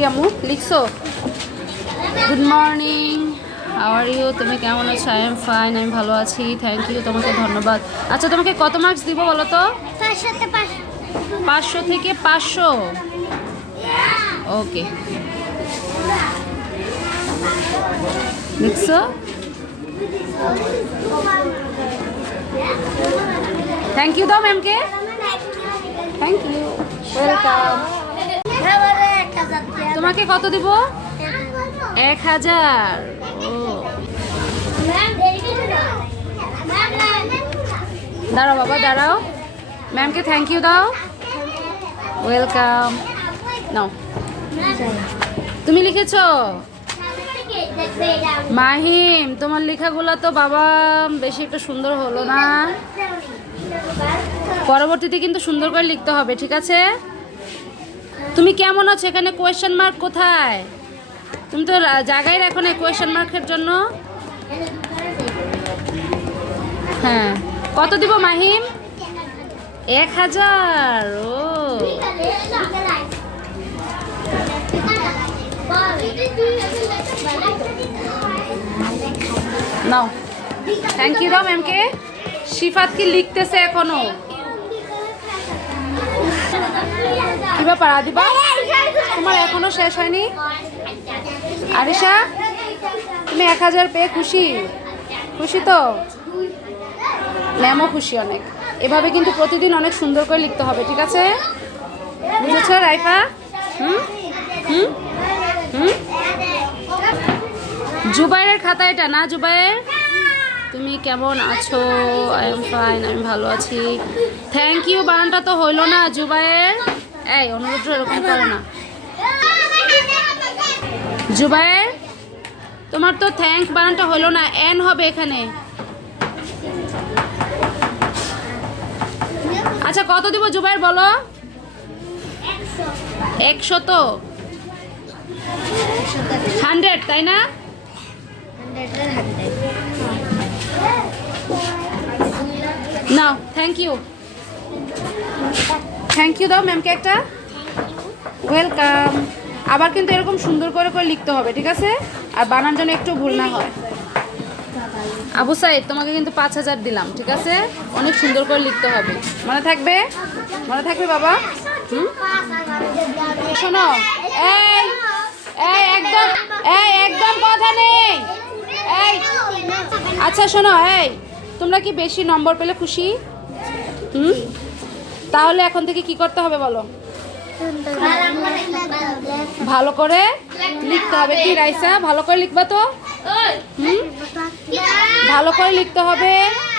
কি আম্মু লিখছো? Good morning, how are you? তুমি কেমন আছো? আই এম ফাইন, আমি ভালো আছি, থ্যাংক ইউ, তোমাকে ধন্যবাদ। আচ্ছা তোমাকে কত মার্কস দিব বলো তো? 500 থেকে 500। ওকে, লিখছো? থ্যাংক ইউ দাও ম্যামকে। Thank you, welcome. তোমাকে কত দিব? 1000। ও দাঁড়াও বাবা, দাঁড়াও, ম্যামকে থ্যাংক ইউ দাও। ওয়েলকাম। নাও, তুমি লিখেছো? মাহিম, তোমার লেখাগুলো তো বাবা বেশি একটা সুন্দর হলো না, পরবর্তীতে কিন্তু সুন্দর করে লিখতে হবে, ঠিক আছে? তুমি কেমন আছো? এখানে কোয়েশ্চেন মার্ক কোথায়? তুমি তো জায়গায় রাখো না কোয়েশ্চেন মার্কের জন্য। হ্যাঁ, কত দিব মাহিম? 1000। ও নাও, থ্যাংক ইউ দাও ম্যামকে। শিফাত কি লিখতেছে এখনো? কি ব্যাপার আদিবা, তোমার এখনো শেষ হয়নি? আরিশা, তুমি 1000 পেয়ে খুশি? খুশি তো? ম্যামও খুশি অনেক। এভাবে কিন্তু প্রতিদিন অনেক সুন্দর করে লিখতে হবে, ঠিক আছে? বুঝেছো রাইফা? হুম হুম হুম। জুবাইরের খাতা এটা না? জুবাইর, তুমি কেমন আছো? আই এম ফাইন, আমি ভালো আছি, থ্যাংক ইউ। বানানটা তো হইলো না জুবাইর। এই অনুরোধ এরকম করে না জুবাইর, তোমার তো থ্যাংক বানানটা হইলো না, এন হবে এখানে। আচ্ছা কত দিব জুবাইর বলো? 100 তো 100, তাই না? নাও, থ্যাংক ইউ। থ্যাংক ইউ দাও ম্যামকে একটা। ওয়েলকাম। আবার কিন্তু এরকম সুন্দর করে করে লিখতে হবে, ঠিক আছে? আর বানান যেন একটু ভুল না হয়। আবু সাইদ, তোমাকে কিন্তু 5000 দিলাম, ঠিক আছে? অনেক সুন্দর করে লিখতে হবে, মনে থাকবে? মনে থাকবে বাবা? হুম, শোনো, এই এই একদম, একদম কথা নেই। এই আচ্ছা শোনো, এই তোমরা কি বেশি নম্বর পেলে খুশি? হুম, তাহলে এখন থেকে কি করতে হবে বলো? ভালো করে লিখতে হবে। কি রাইসা, ভালো করে লিখবা তো? হুম, ভালো করে লিখতে হবে,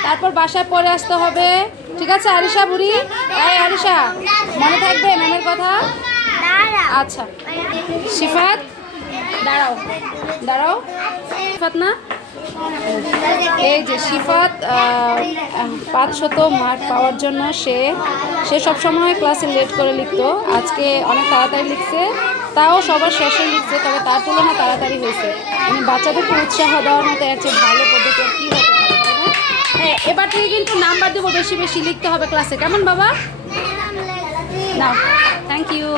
তারপর বাসায় পড়ে আসতে হবে, ঠিক আছে? আরিশা বুড়ি, এই আরিশা, মনে থাকবে ম্যামের কথা? আচ্ছা শিফাত, দাঁড়াও দাঁড়াও, শিফাত না, এই যে শিফাত 500 মার্ক পাওয়ার জন্য সে সবসময় ক্লাসে লেট করে লিখতো, আজকে অনেক তাড়াতাড়ি লিখছে, তাও সবার শেষে লিখছে, তবে তার তুলনায় তাড়াতাড়ি হয়েছে। মানে বাচ্চাদেরকে উৎসাহ দেওয়ার মতো এর চেয়ে ভালো পদ্ধতি আর কী হতে পারে, তাই না? হ্যাঁ, এবার থেকে কিন্তু নাম্বার দেবো, বেশি বেশি লিখতে হবে ক্লাসে, কেমন বাবা? না, থ্যাংক ইউ।